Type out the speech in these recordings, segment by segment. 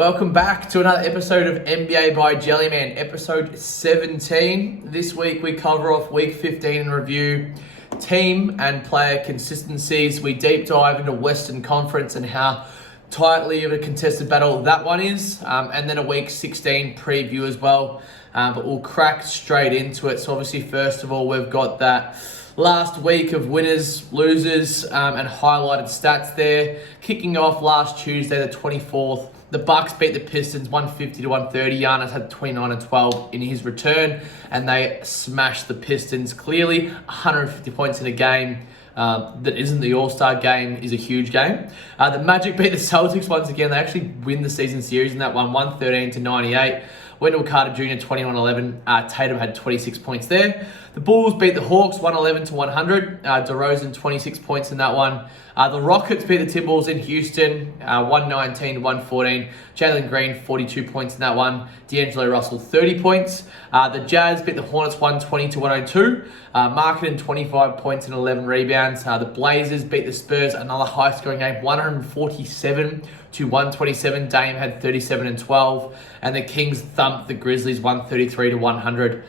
Welcome back to another episode of NBA by Jellyman, episode 17. This week we cover off week 15 and review team and player consistencies. We deep dive into Western Conference and how tightly of a contested battle that one is, and then a week 16 preview as well. But we'll crack straight into it. So obviously, first of all, we've got that last week of winners, losers, and highlighted stats there. Kicking off last Tuesday, the 24th, the Bucks beat the Pistons 150 to 130. Giannis had 29 and 12 in his return, and they smashed the Pistons clearly. 150 points in a game that isn't the All-Star game is a huge game. The Magic beat the Celtics once again. They actually win the season series in that one, 113 to 98. Wendell Carter Jr. 21-11. Tatum had 26 points there. The Bulls beat the Hawks 111 to 100. DeRozan 26 points in that one. The Rockets beat the Timberwolves in Houston 119 to 114. Jalen Green 42 points in that one. D'Angelo Russell 30 points. The Jazz beat the Hornets 120 to 102. Markkanen 25 points and 11 rebounds. The Blazers beat the Spurs, another high-scoring game, 147 to 127. Dame had 37 and 12. And the Kings thumped the Grizzlies 133 to 100.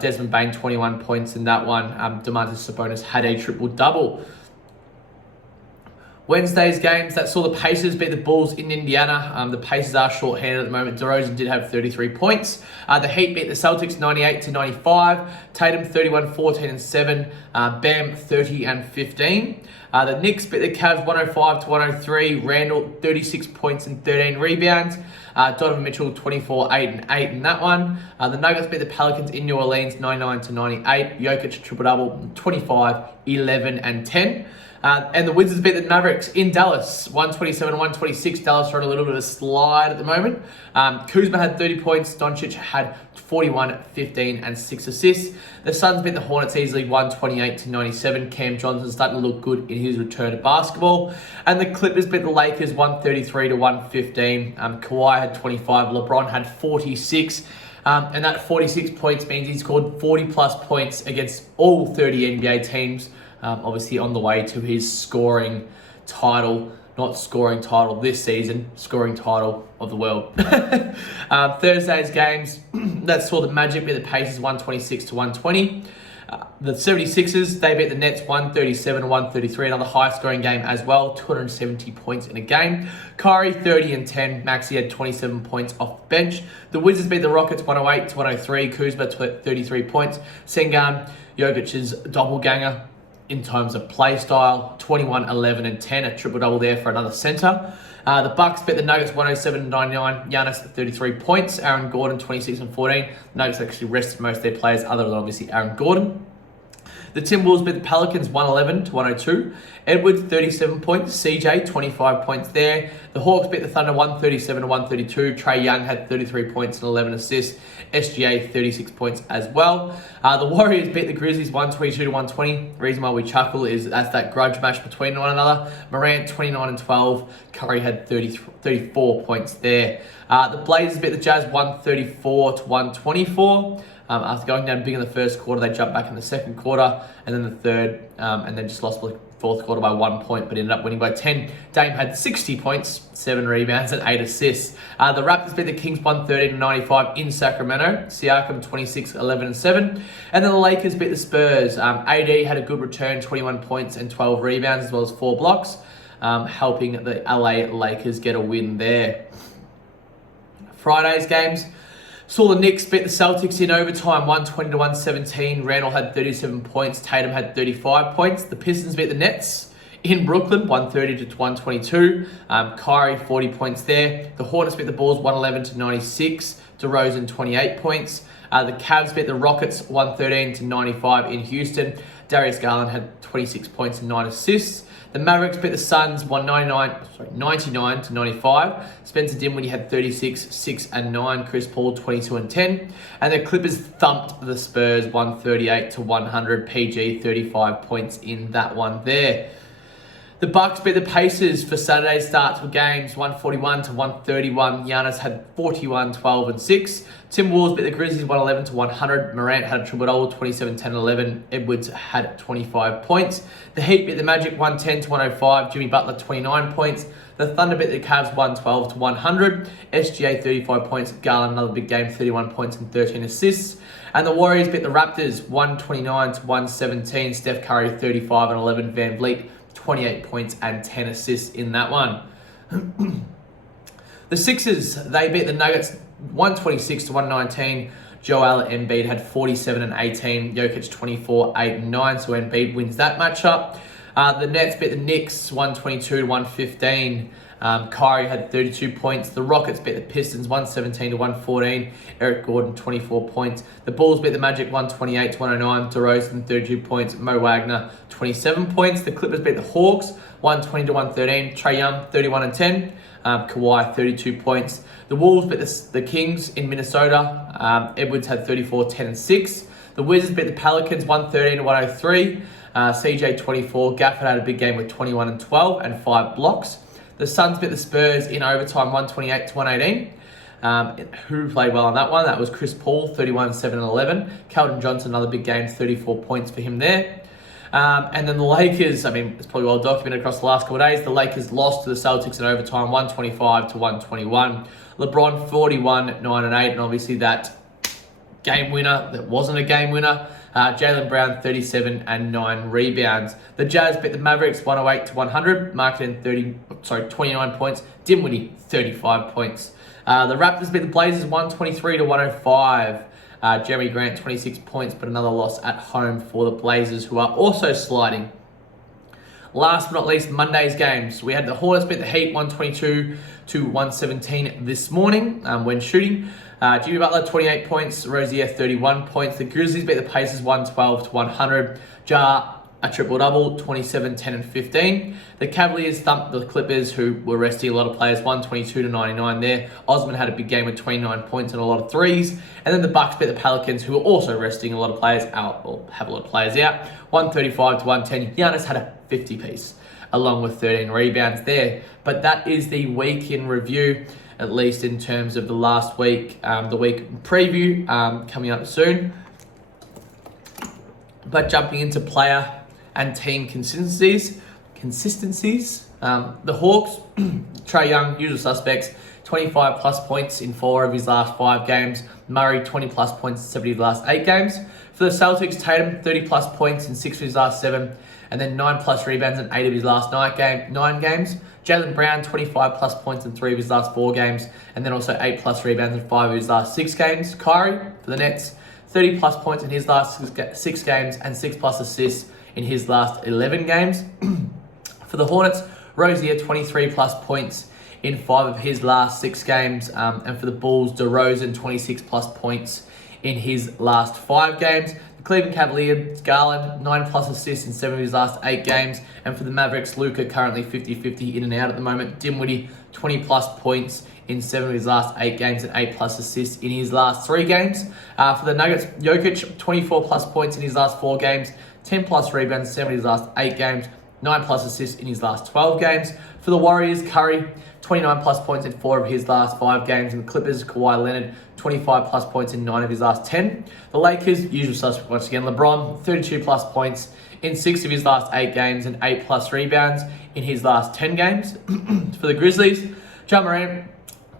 Desmond Bane 21 points in that one. Domantas Sabonis had a triple-double. Wednesday's games that saw the Pacers beat the Bulls in Indiana. The Pacers are short-handed at the moment. DeRozan did have 33 points. The Heat beat the Celtics 98 to 95. Tatum 31, 14 and 7. Bam 30 and 15. The Knicks beat the Cavs 105 to 103. Randall 36 points and 13 rebounds. Donovan Mitchell 24, 8 and 8 in that one. The Nuggets beat the Pelicans in New Orleans 99 to 98. Jokic triple-double 25, 11 and 10. And the Wizards beat the Mavericks in Dallas, 127 to 126. Dallas are on a little bit of a slide at the moment. Kuzma had 30 points. Doncic had 41, 15, and 6 assists. The Suns beat the Hornets easily, 128 to 97. Cam Johnson starting to look good in his return to basketball. And the Clippers beat the Lakers, 133 to 115. Kawhi had 25. LeBron had 46. And that 46 points means he scored 40-plus points against all 30 NBA teams. Obviously on the way to his scoring title, not scoring title this season, scoring title of the world. Thursday's games that saw the Magic beat the Pacers 126 to 120. The 76ers, they beat the Nets 137 to 133, another high-scoring game as well, 270 points in a game. Kyrie 30 and 10, Maxey had 27 points off the bench. The Wizards beat the Rockets 108 to 103, Kuzma 33 points. Sengun, Jokic's doppelganger in terms of play style, 21, 11, and 10, a triple-double there for another center. The Bucks beat the Nuggets 107 to 99, Giannis 33 points, Aaron Gordon 26 and 14. The Nuggets actually rested most of their players other than obviously Aaron Gordon. The Timberwolves beat the Pelicans 111 to 102. Edwards 37 points, CJ 25 points there. The Hawks beat the Thunder 137 to 132. Trae Young had 33 points and 11 assists. SGA 36 points as well. The Warriors beat the Grizzlies 122 to 120. The reason why we chuckle is that's that grudge match between one another. Morant 29 and 12. Curry had 34 points there. The Blazers beat the Jazz 134 to 124. After going down big in the first quarter, they jumped back in the second quarter, and then the third, and then just lost the fourth quarter by 1 point, but ended up winning by 10. Dame had 60 points, 7 rebounds, and 8 assists. The Raptors beat the Kings 113 to 95 in Sacramento. Siakam 26, 11, and 7. And then the Lakers beat the Spurs. AD had a good return, 21 points and 12 rebounds, as well as 4 blocks, helping the LA Lakers get a win there. Friday's games saw the Knicks beat the Celtics in overtime, 120 to 117. Randall had 37 points. Tatum had 35 points. The Pistons beat the Nets in Brooklyn, 130 to 122. Kyrie, 40 points there. The Hornets beat the Bulls, 111 to 96. DeRozan, 28 points. The Cavs beat the Rockets, 113 to 95 in Houston. Darius Garland had 26 points and 9 assists. The Mavericks beat the Suns 99 to 95. Spencer Dinwiddie had 36, 6 and 9. Chris Paul 22 and 10. And the Clippers thumped the Spurs 138 to 100. PG 35 points in that one there. The Bucks beat the Pacers for Saturday's starts for games 141 to 131. Giannis had 41, 12, and 6. Timberwolves beat the Grizzlies 111 to 100. Morant had a triple-double, 27, 10, and 11. Edwards had 25 points. The Heat beat the Magic 110 to 105. Jimmy Butler 29 points. The Thunder beat the Cavs 112 to 100. SGA 35 points. Garland another big game, 31 points and 13 assists. And the Warriors beat the Raptors 129 to 117. Steph Curry 35 and 11. Van Vliet 28 points and 10 assists in that one. The Sixers, they beat the Nuggets 126 to 119. Joel Embiid had 47 and 18. Jokic 24, 8 and 9. So Embiid wins that matchup. The Nets beat the Knicks 122 to 115. Kyrie had 32 points. The Rockets beat the Pistons 117 to 114. Eric Gordon 24 points. The Bulls beat the Magic 128 to 109. DeRozan 32 points. Mo Wagner 27 points. The Clippers beat the Hawks 120 to 113. Trae Young 31 and 10. Kawhi 32 points. The Wolves beat the Kings in Minnesota. Edwards had 34, 10 and 6. The Wizards beat the Pelicans 113 to 103. CJ 24. Gafford had a big game with 21 and 12 and 5 blocks. The Suns beat the Spurs in overtime 128 to 118. Who played well on that one? That was Chris Paul, 31, 7 and 11. Keldon Johnson, another big game, 34 points for him there. And then the Lakers, it's probably well documented across the last couple of days. The Lakers lost to the Celtics in overtime 125 to 121. LeBron 41, 9 and 8. And obviously that game winner that wasn't a game winner. Jaylen Brown 37 and 9 rebounds. The Jazz beat the Mavericks 108 to 100. Markkanen 29 points. Dinwiddie 35 points. The Raptors beat the Blazers 123 to 105. Jeremy Grant 26 points, but another loss at home for the Blazers, who are also sliding. Last but not least, Monday's games. We had the Hornets beat the Heat 122 to 117 this morning when shooting. Jimmy Butler 28 points, Rozier 31 points. The Grizzlies beat the Pacers 112 to 100. Ja a triple-double, 27, 10 and 15. The Cavaliers thumped the Clippers, who were resting a lot of players, 122 to 99 there. Osman had a big game with 29 points and a lot of threes. And then the Bucks beat the Pelicans, who were also resting a lot of players out, or have a lot of players out, 135 to 110. Giannis had a 50-piece, along with 13 rebounds there. But that is the week in review, at least in terms of the last week, the week preview coming up soon. But jumping into player and team consistencies. The Hawks, Trae Young, usual suspects, 25 plus points in 4 of his last 5 games. Murray, 20 plus points in 7 of his last 8 games. For the Celtics, Tatum, 30 plus points in 6 of his last 7. And then 9 plus rebounds in 8 of his last 9 games. Jaylen Brown, 25 plus points in 3 of his last 4 games. And then also 8 plus rebounds in 5 of his last 6 games. Kyrie, for the Nets, 30 plus points in his last 6 games and 6 plus assists in his last 11 games. For the Hornets, Rozier 23 plus points in 5 of his last 6 games. And for the Bulls, DeRozan 26 plus points in his last 5 games. The Cleveland Cavaliers, Garland 9 plus assists in 7 of his last 8 games. And for the Mavericks, Luka currently 50-50 in and out at the moment. Dinwiddie 20 plus points in 7 of his last 8 games and 8 plus assists in his last 3 games. For the Nuggets, Jokic 24 plus points in his last 4 games. 10 plus rebounds, 7 of his last 8 games, 9 plus assists in his last 12 games. For the Warriors, Curry, 29 plus points in 4 of his last 5 games. And the Clippers, Kawhi Leonard, 25 plus points in 9 of his last 10. The Lakers, usual suspect once again, LeBron, 32 plus points in 6 of his last 8 games and 8 plus rebounds in his last 10 games. For the Grizzlies, Ja Morant,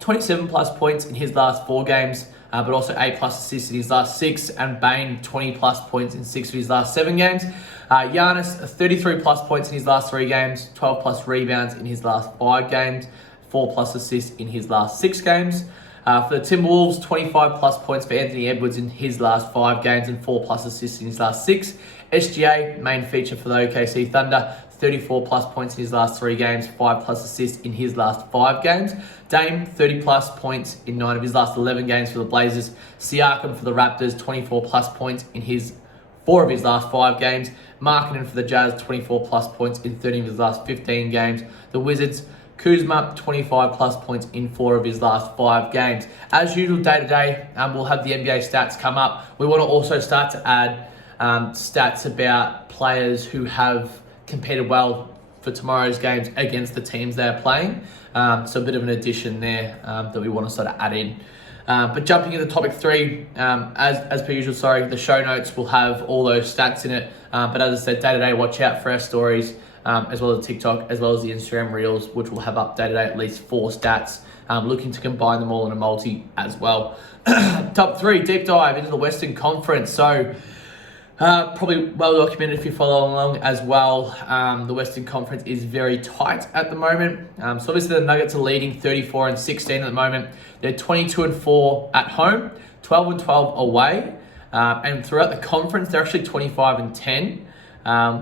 27 plus points in his last 4 games. But also 8 plus assists in his last 6, and Bane 20 plus points in 6 of his last 7 games. Giannis 33 plus points in his last 3 games, 12 plus rebounds in his last 5 games, 4 plus assists in his last 6 games. For the Timberwolves, 25 plus points for Anthony Edwards in his last 5 games and 4 plus assists in his last 6. SGA, main feature for the OKC Thunder, 34 plus points in his last 3 games, 5 plus assists in his last 5 games. Dame, 30 plus points in 9 of his last 11 games for the Blazers. Siakam for the Raptors, 24 plus points in 4 of his last 5 games. Markkanen for the Jazz, 24 plus points in 30 of his last 15 games. The Wizards, Kuzma, 25 plus points in 4 of his last 5 games. As usual, day to day, we'll have the NBA stats come up. We want to also start to add stats about players who have competed well for tomorrow's games against the teams they're playing. So a bit of an addition there that we want to sort of add in. But jumping into topic 3, as per usual, the show notes will have all those stats in it. But as I said, day to day, watch out for our stories as well as TikTok, as well as the Instagram Reels, which will have updated at least 4 stats. Looking to combine them all in a multi as well. Top 3, deep dive into the Western Conference. So probably well documented if you follow along as well. The Western Conference is very tight at the moment. So obviously the Nuggets are leading 34-16 at the moment. They're 22-4 at home, 12-12 away. And throughout the conference, they're actually 25-10.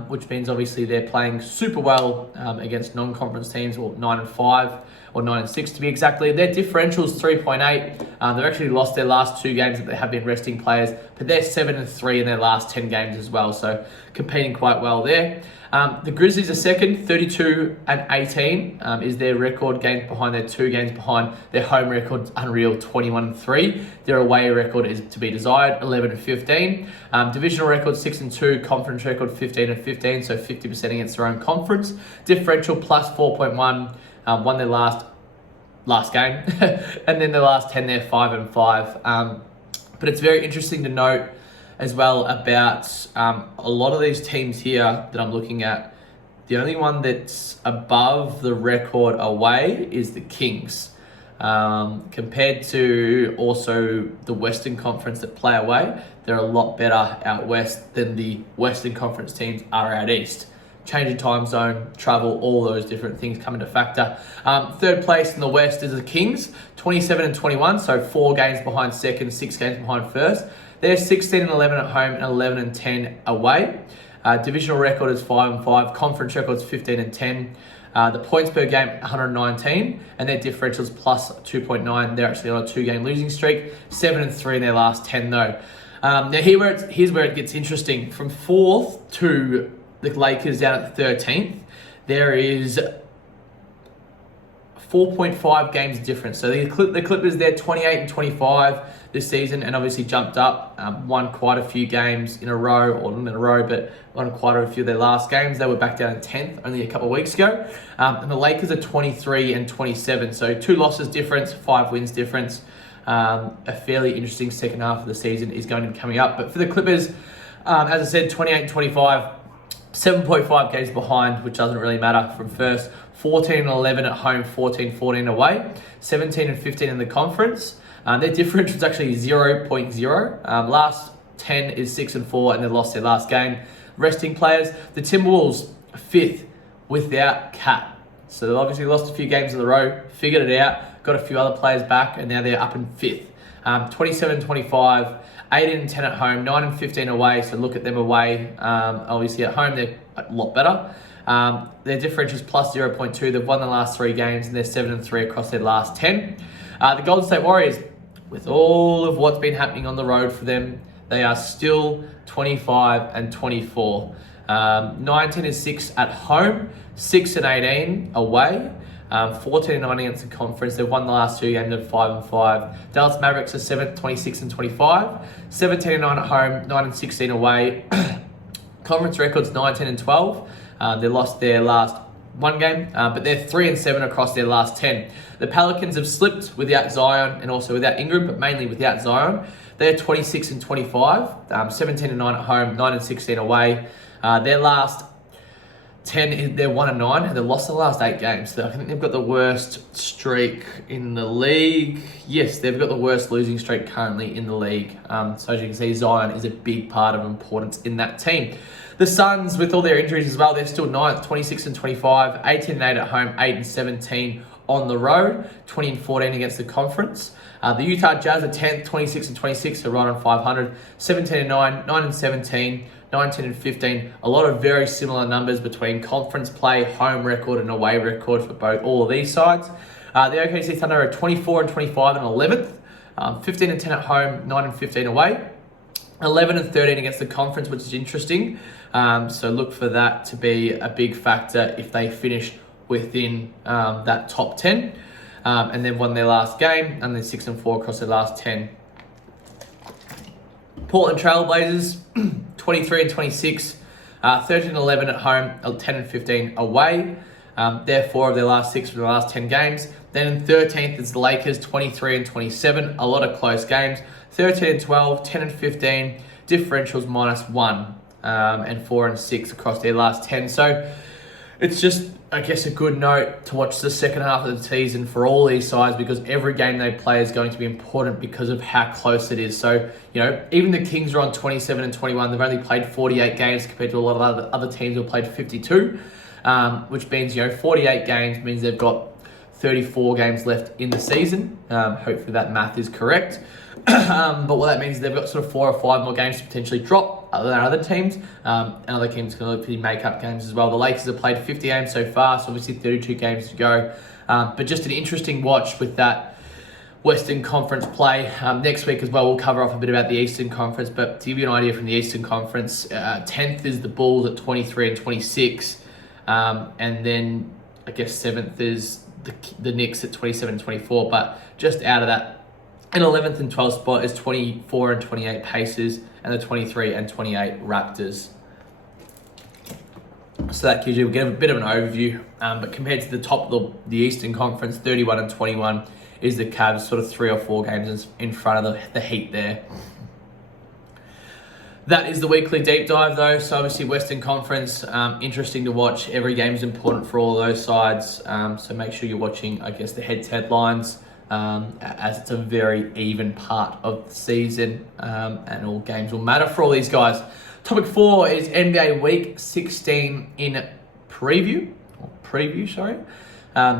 Which means obviously they're playing super well against non-conference teams, or 9-5 or 9-6 to be exactly. Their differential is 3.8. They've actually lost their last 2 games that they have been resting players, but they're 7-3 in their last 10 games as well, so competing quite well there. The Grizzlies are second, 32-18 is their record, games behind. Their 2 games behind. Their home record, unreal, 21-3. Their away record is to be desired, 11-15. Divisional record 6-2, conference record 15-15, so 50% against their own conference. Differential plus 4.1. Won their last game, and then the last 10 they're 5-5. But it's very interesting to note as well about a lot of these teams here that I'm looking at. The only one that's above the record away is the Kings, compared to also the Western Conference that play away. They're a lot better out west than the Western Conference teams are out east. Change of time zone, travel, all those different things come into factor. Third place in the West is the Kings, 27-21, so 4 games behind second, 6 games behind first. They're 16-11 at home and 11-10 away. Divisional record is 5-5. Conference record is 15-10. The points per game, 119, and their differential is plus 2.9. They're actually on a 2-game losing streak, 7-3 in their last 10 though. Now here's where it gets interesting. From 4th to the Lakers down at 13th, there is 4.5 games difference. So the Clippers, they're 28-25 this season, and obviously jumped up, won quite a few games in a row, or not in a row, but won quite a few of their last games. They were back down in 10th only a couple of weeks ago. And the Lakers are 23-27, so 2 losses difference, 5 wins difference. A fairly interesting second half of the season is going to be coming up. But for the Clippers, as I said, 28-25, 7.5 games behind, which doesn't really matter from first. 14-11 at home, 14-14 away, 17-15 in the conference. Their differential is actually 0.0. Last 10 is 6-4, and they lost their last game. Resting players, the Timberwolves 5th without Cat. So they've obviously lost a few games in a row, figured it out, got a few other players back, and now they're up in 5th. 27-25, 18-10 at home, 9-15 away, so look at them away. Obviously at home, they're a lot better. Their differential is plus 0.2. They've won the last 3 games, and they're 7-3 across their last 10. The Golden State Warriors, with all of what's been happening on the road for them, they are still 25-24. 19-6 at home, 6-18 away. 14-9 against the conference. They've won the last 2 games at 5-5. Dallas Mavericks are 7th, 26-25. 17-9 at home, 9-16 away. Conference records 19-12. They lost their last 1 game, but they're 3-7 across their last 10. The Pelicans have slipped without Zion and also without Ingram, but mainly without Zion. They're 26-25, 17-9 at home, 9-16 away. Their last 10, they're 1-9, and they've lost the last 8 games. So I think they've got the worst streak in the league. Yes, they've got the worst losing streak currently in the league. So as you can see, Zion is a big part of importance in that team. The Suns, with all their injuries as well, they're still 9th, 26-25, 18-8 at home, 8-17 on the road, 20-14 against the conference. The Utah Jazz are 10th, 26-26, so right on 500, 17-9, 9-17, 19-15. A lot of very similar numbers between conference play, home record, and away record for all of these sides. The OKC Thunder are 24-25 and 11th, 15-10 at home, 9-15 away. 11-13 against the conference, which is interesting. So look for that to be a big factor if they finish within that top 10. And then won their last game, and then 6-4 across their last 10. Portland Trailblazers, 23-26, 13-11 at home, 10-15 away. They're 4 of their last 6 from the last 10 games. Then in 13th is the Lakers, 23-27, a lot of close games. 13-12, 10-15, differentials -1, and 4-6 across their last 10. So It's just, I guess, a good note to watch the second half of the season for all these sides, because every game they play is going to be important because of how close it is. So, even the Kings are on 27 and 21. They've only played 48 games compared to a lot of other teams who have played 52, which means, 48 games means they've got 34 games left in the season. Hopefully that math is correct. But what that means is they've got sort of 4 or 5 more games to potentially drop other than other teams. And other teams can look to make up games as well. The Lakers have played 50 games so far, so obviously 32 games to go. But just an interesting watch with that Western Conference play. Next week as well, we'll cover off a bit about the Eastern Conference. But to give you an idea from the Eastern Conference, 10th is the Bulls at 23 and 26. And then I guess 7th is the Knicks at 27 and 24. But just out of that, in 11th and 12th spot is 24 and 28 Pacers and the 23 and 28 Raptors. So that gives you a bit of an overview. But compared to the top of the Eastern Conference, 31 and 21 is the Cavs, sort of 3 or 4 games in front of the Heat there. That is the weekly deep dive though. So obviously Western Conference, interesting to watch. Every game is important for all those sides. So make sure you're watching, I guess, the head-to-head lines. As it's a very even part of the season, and all games will matter for all these guys. Topic 4 is NBA Week 16 in preview.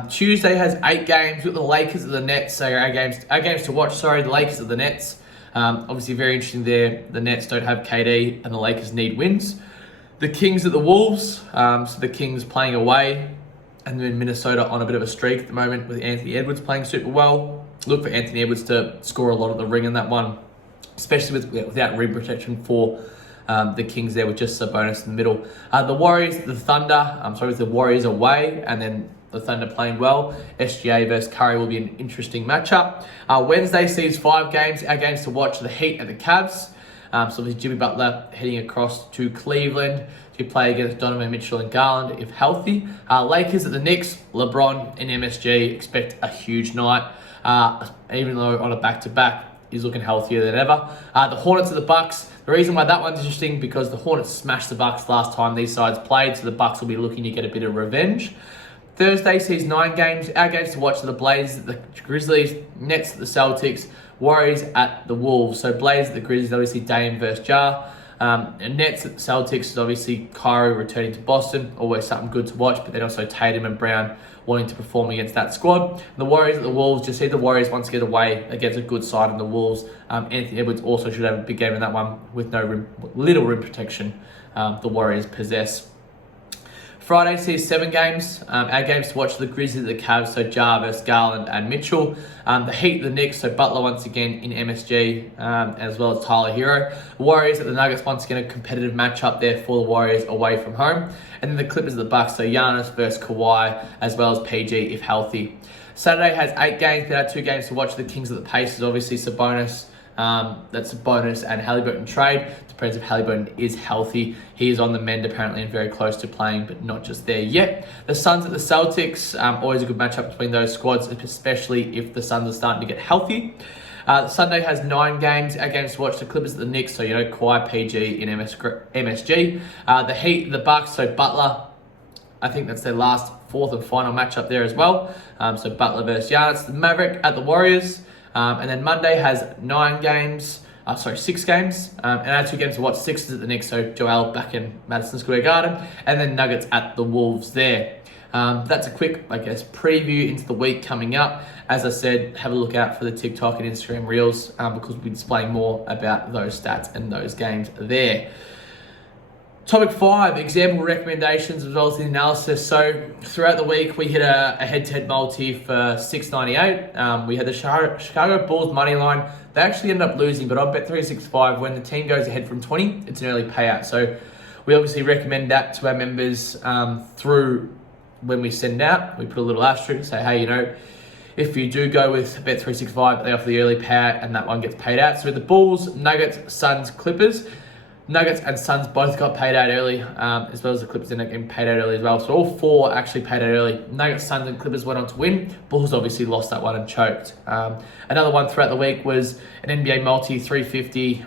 Tuesday has 8 games with the Lakers and the Nets. So our games to watch. The Lakers and the Nets. Obviously very interesting there. The Nets don't have KD and the Lakers need wins. The Kings at the Wolves. So the Kings playing away. And then Minnesota on a bit of a streak at the moment with Anthony Edwards playing super well. Look for Anthony Edwards to score a lot at the ring in that one, especially without rim protection for the Kings there with just Sabonis in the middle. The Warriors, the Thunder. With the Warriors away and then the Thunder playing well. SGA versus Curry will be an interesting matchup. Wednesday sees 5 games. Our games to watch: the Heat and the Cavs. So there's Jimmy Butler heading across to Cleveland to play against Donovan Mitchell and Garland if healthy. Lakers at the Knicks, LeBron and MSG expect a huge night. Even though on a back-to-back, he's looking healthier than ever. The Hornets at the Bucks. The reason why that one's interesting because the Hornets smashed the Bucks last time these sides played, so the Bucks will be looking to get a bit of revenge. Thursday sees 9 games. Our games to watch are the Blazers, the Grizzlies, Nets at the Celtics, Warriors at the Wolves. So Blazers at the Grizzlies, obviously Dame versus Ja. And Nets at the Celtics is obviously Kyrie returning to Boston. Always something good to watch, but then also Tatum and Brown wanting to perform against that squad. And the Warriors at the Wolves, just see the Warriors once get away against a good side in the Wolves. Anthony Edwards also should have a big game in that one with little rim protection the Warriors possess. Friday sees 7 games. Our games to watch: the Grizzlies, the Cavs, so Ja versus Garland and Mitchell. The Heat, the Knicks, so Butler once again in MSG, as well as Tyler Hero. Warriors at the Nuggets, once again a competitive matchup there for the Warriors away from home. And then the Clippers at the Bucks, so Giannis versus Kawhi, as well as PG if healthy. Saturday has 8 games, but our 2 games to watch: the Kings at the Pacers, obviously Sabonis. That's a bonus, and Halliburton trade. Depends if Halliburton is healthy. He is on the mend apparently and very close to playing, but not just there yet. The Suns at the Celtics, always a good matchup between those squads, especially if the Suns are starting to get healthy. Sunday has 9 games. Our games to watch: the Clippers at the Knicks, so Kawhi, PG in MSG. The Heat, the Bucks, so Butler. I think that's their last 4th and final matchup there as well. So Butler versus Giannis. The Maverick at the Warriors. And then Monday has 6 games. And our 2 games to watch: Sixers at the Knicks, so Joel back in Madison Square Garden. And then Nuggets at the Wolves there. That's a quick, preview into the week coming up. As I said, have a look out for the TikTok and Instagram Reels because we'll be displaying more about those stats and those games there. Topic 5, example recommendations as well as the analysis. So throughout the week, we hit a head-to-head multi for $6.98. We had the Chicago Bulls money line. They actually ended up losing, but on Bet365, when the team goes ahead from 20, it's an early payout. So we obviously recommend that to our members through when we send out. We put a little asterisk and say, hey, if you do go with Bet365, they offer the early payout and that one gets paid out. So the Bulls, Nuggets, Suns, Clippers. Nuggets and Suns both got paid out early, as well as the Clippers ended up getting paid out early as well. So all 4 actually paid out early. Nuggets, Suns, and Clippers went on to win. Bulls obviously lost that one and choked. Another one throughout the week was an NBA multi 350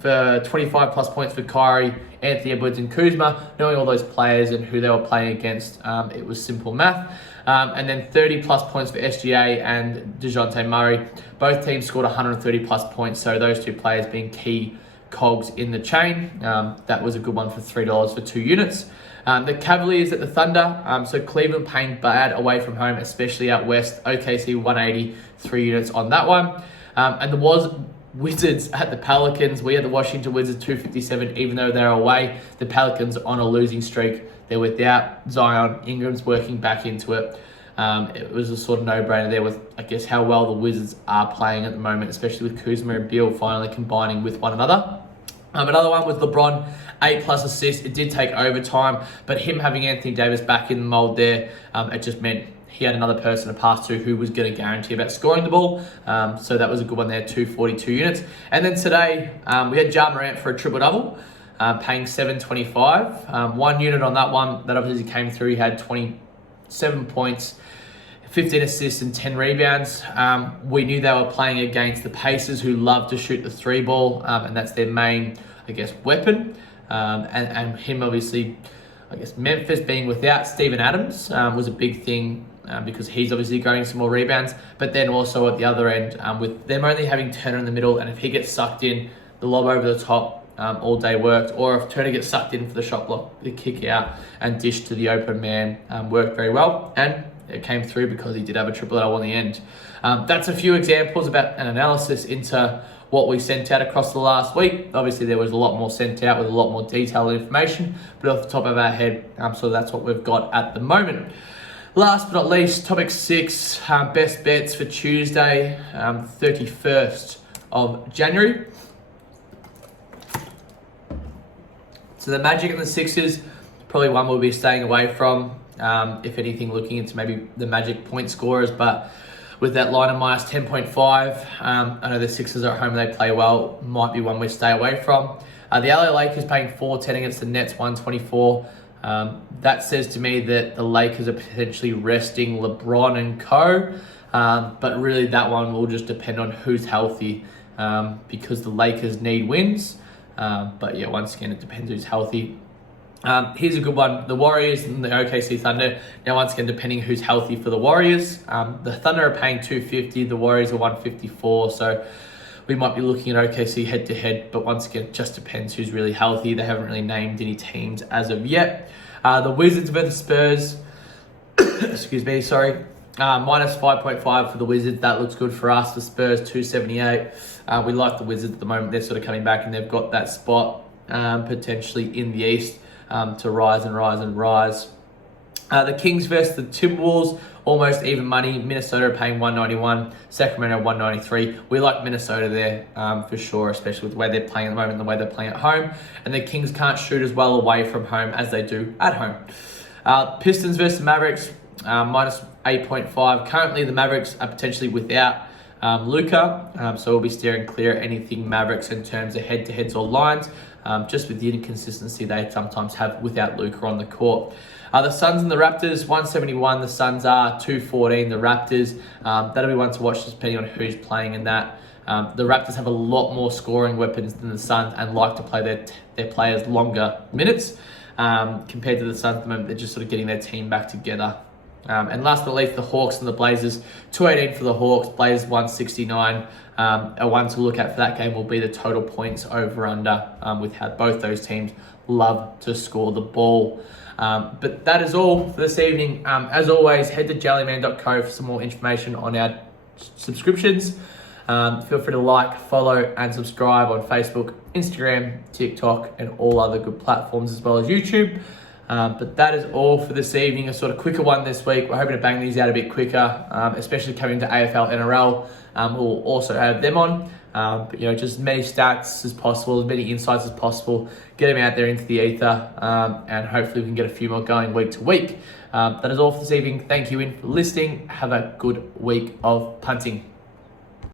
for 25 plus points for Kyrie Anthony Edwards and Kuzma, knowing all those players and who they were playing against, it was simple math. And then 30 plus points for SGA and DeJounte Murray. Both teams scored 130 plus points, so those two players being key cogs in the chain. That was a good one for $3 for 2 units. The Cavaliers at the Thunder. So Cleveland paying bad away from home, especially out west. OKC 180, 3 units on that one. And the Wizards at the Pelicans. We had the Washington Wizards 257, even though they're away. The Pelicans on a losing streak. They're without Zion. Ingram's working back into it. It was a sort of no-brainer there with, I guess, how well the Wizards are playing at the moment, especially with Kuzma and Beal finally combining with one another. Another one was LeBron, 8+ assists. It did take overtime, but him having Anthony Davis back in the mold there, it just meant he had another person to pass to who was going to guarantee about scoring the ball. So that was a good one there, 242 units. And then today, we had Ja Morant for a triple-double, paying $725. 1 unit on that one. That obviously came through. He had 27 points, 15 assists and 10 rebounds. We knew they were playing against the Pacers, who love to shoot the 3 ball, and that's their main, I guess, weapon. And him obviously, I guess, Memphis being without Steven Adams was a big thing because he's obviously growing some more rebounds. But then also at the other end, with them only having Turner in the middle, and if he gets sucked in, the lob over the top all day worked. Or if Turner gets sucked in for the shot block, the kick out and dish to the open man worked very well. And it came through because he did have a triple-double on the end. That's a few examples about an analysis into what we sent out across the last week. Obviously, there was a lot more sent out with a lot more detailed information, but off the top of our head, so that's what we've got at the moment. Last but not least, topic 6, best bets for Tuesday, 31st of January. So the Magic and the Sixers, probably one we'll be staying away from. If anything, looking into maybe the Magic point scorers, but with that line of minus 10.5, I know the Sixers are at home, they play well, might be one we stay away from. The LA Lakers paying 410 against the Nets 124. That says to me that the Lakers are potentially resting LeBron and co, but really that one will just depend on who's healthy, because the Lakers need wins. But yeah, once again, it depends who's healthy. Here's a good one. The Warriors and the OKC Thunder. Now, once again, depending who's healthy for the Warriors. The Thunder are paying 250. The Warriors are 154. So we might be looking at OKC head-to-head. But once again, it just depends who's really healthy. They haven't really named any teams as of yet. The Wizards versus Spurs. Excuse me, sorry. Minus 5.5 for the Wizards. That looks good for us. The Spurs, 278. We like the Wizards at the moment. They're sort of coming back and they've got that spot potentially in the East. To rise and rise and rise. The Kings versus the Timberwolves, almost even money. Minnesota paying 191, Sacramento 193. We like Minnesota there for sure, especially with the way they're playing at the moment and the way they're playing at home. And the Kings can't shoot as well away from home as they do at home. Pistons versus Mavericks, minus 8.5. Currently, the Mavericks are potentially without Luka, so we'll be steering clear of anything Mavericks in terms of head-to-heads or lines. Just with the inconsistency they sometimes have without Luka on the court. The Suns and the Raptors, 171. The Suns are 214. The Raptors, that'll be one to watch depending on who's playing in that. The Raptors have a lot more scoring weapons than the Suns and like to play their players longer minutes. Compared to the Suns at the moment, they're just sort of getting their team back together. And last but not least, the Hawks and the Blazers, 218 for the Hawks, Blazers 169. A one to look at for that game will be the total points over under, with how both those teams love to score the ball. But that is all for this evening. As always, head to jellyman.co for some more information on our subscriptions. Feel free to like, follow, and subscribe on Facebook, Instagram, TikTok, and all other good platforms, as well as YouTube. But that is all for this evening, a sort of quicker one this week. We're hoping to bang these out a bit quicker, especially coming to AFL, NRL. We'll also have them on. But, just as many stats as possible, as many insights as possible, get them out there into the ether, and hopefully we can get a few more going week to week. That is all for this evening. Thank you for listening. Have a good week of punting.